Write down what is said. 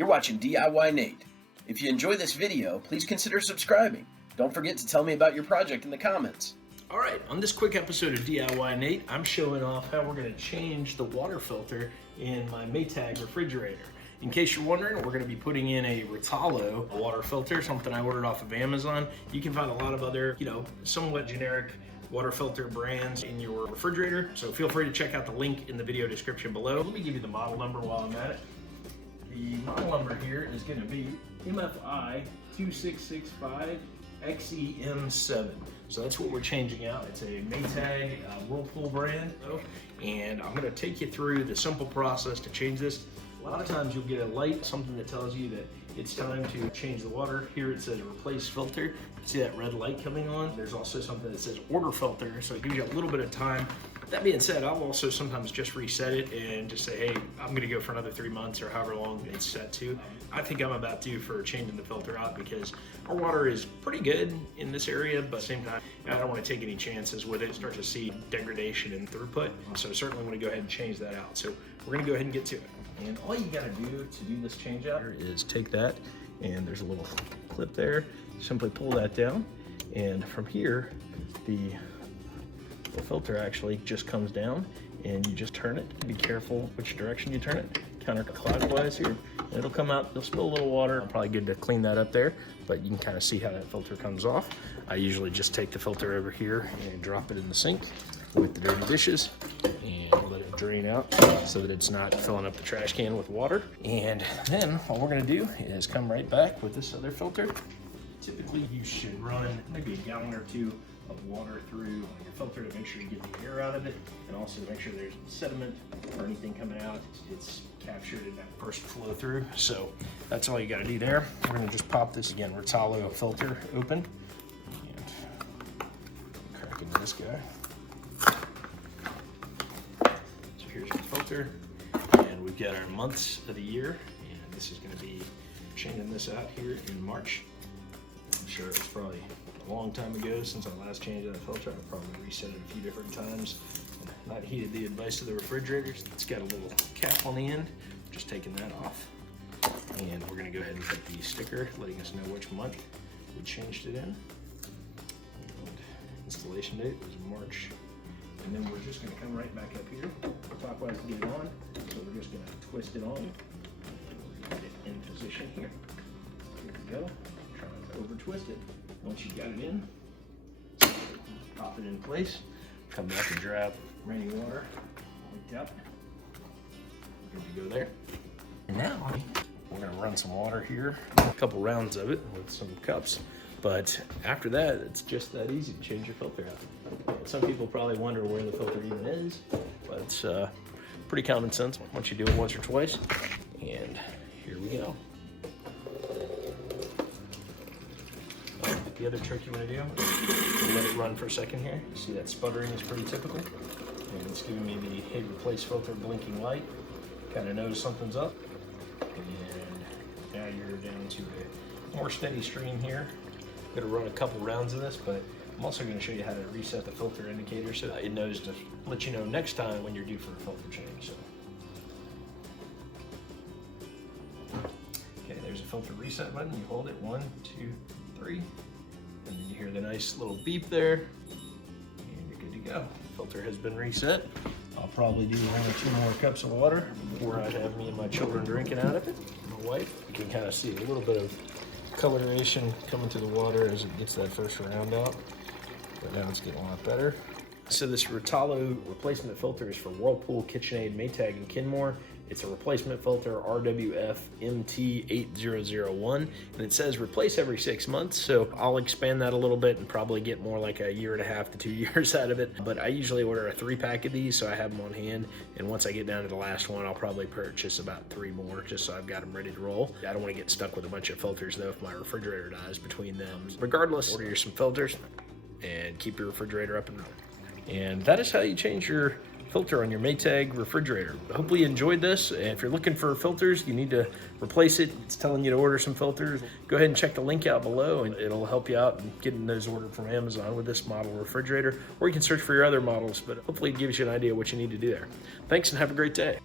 You're watching DIYNate. If you enjoy this video, please consider subscribing. Don't forget to tell me about your project in the comments. All right, on this quick episode of DIYNate, I'm showing off how we're gonna change the water filter in my Maytag refrigerator. In case you're wondering, we're gonna be putting in a Whirlpool water filter, something I ordered off of Amazon. You can find a lot of other, somewhat generic water filter brands in your refrigerator. So feel free to check out the link in the video description below. Let me give you the model number while I'm at it. The model number here is gonna be MFI 2665 XEM7. So that's what we're changing out. It's a Maytag Whirlpool brand. And I'm gonna take you through the simple process to change this. A lot of times you'll get a light, something that tells you that it's time to change the water. Here it says replace filter. See that red light coming on? There's also something that says order filter, so it gives you a little bit of time. That being said, I'll also sometimes just reset it and just say, hey, I'm gonna go for another 3 months or however long it's set to. I think I'm about due for changing the filter out because our water is pretty good in this area, but at the same time, I don't wanna take any chances with it, start to see degradation in throughput. So certainly wanna go ahead and change that out. So we're gonna go ahead and get to it. And all you gotta do to do this change out is take that, and there's a little clip there. Simply pull that down, and from here, the filter actually just comes down, and you just turn it. Be careful which direction you turn it. Counterclockwise here, and it'll come out. You'll spill a little water. Probably good to clean that up there, but you can kind of see how that filter comes off. I usually just take the filter over here and drop it in the sink with the dirty dishes and let it drain out so that it's not filling up the trash can with water. And then what we're gonna do is come right back with this other filter. Typically you should run maybe a gallon or two of water through your filter to make sure you get the air out of it, and also make sure there's sediment or anything coming out. It's captured in that first flow through. So that's all you gotta do there. We're gonna just pop this again, Whirlpool filter open, and crack into this guy. So here's your filter, and we've got our months of the year, and this is gonna be changing this out here in March. I'm sure it's probably a long time ago since I last changed that filter. I've probably reset it a few different times. Not heeded the advice of the refrigerators. It's got a little cap on the end. Just taking that off. And we're gonna go ahead and put the sticker letting us know which month we changed it in. And installation date was March. And then we're just gonna come right back up here, clockwise to get it on. So we're just gonna twist it on. And we're gonna get it in position here. Here we go. Try not to over twist it. Once you got it in, pop it in place, come back and dry up rainy water, like that. Good to go there. And now we're gonna run some water here, a couple rounds of it with some cups. But after that, it's just that easy to change your filter out. Some people probably wonder where the filter even is, but it's pretty common sense once you do it once or twice. And here we go. The other trick you want to do is let it run for a second here. You see that sputtering is pretty typical. And it's giving me the hey replace filter blinking light. Kind of knows something's up. And now you're down to a more steady stream here. I'm going to run a couple rounds of this, but I'm also going to show you how to reset the filter indicator so that it knows to let you know next time when you're due for a filter change. So. Okay, there's a filter reset button. You hold it, 1, 2, 3. And then you hear the nice little beep there, and you're good to go. Filter has been reset. I'll probably do 1 or 2 more cups of water before I have me and my children drinking out of it. My wife, you can kind of see a little bit of coloration coming to the water as it gets that first round out, but now it's getting a lot better. So this Whirlpool replacement filter is for Whirlpool, KitchenAid, Maytag, and Kenmore. It's a replacement filter, RWF MT8001, and it says replace every 6 months, so I'll expand that a little bit and probably get more like 1.5 to 2 years out of it. But I usually order a 3-pack of these, so I have them on hand, and once I get down to the last one, I'll probably purchase about 3 more, just so I've got them ready to roll. I don't want to get stuck with a bunch of filters, though, if my refrigerator dies between them. Regardless, order you some filters, and keep your refrigerator up and running. And that is how you change your filter on your Maytag refrigerator. Hopefully you enjoyed this. And if you're looking for filters, you need to replace it. It's telling you to order some filters. Go ahead and check the link out below, and it'll help you out in getting those ordered from Amazon with this model refrigerator, or you can search for your other models, but hopefully it gives you an idea what you need to do there. Thanks and have a great day.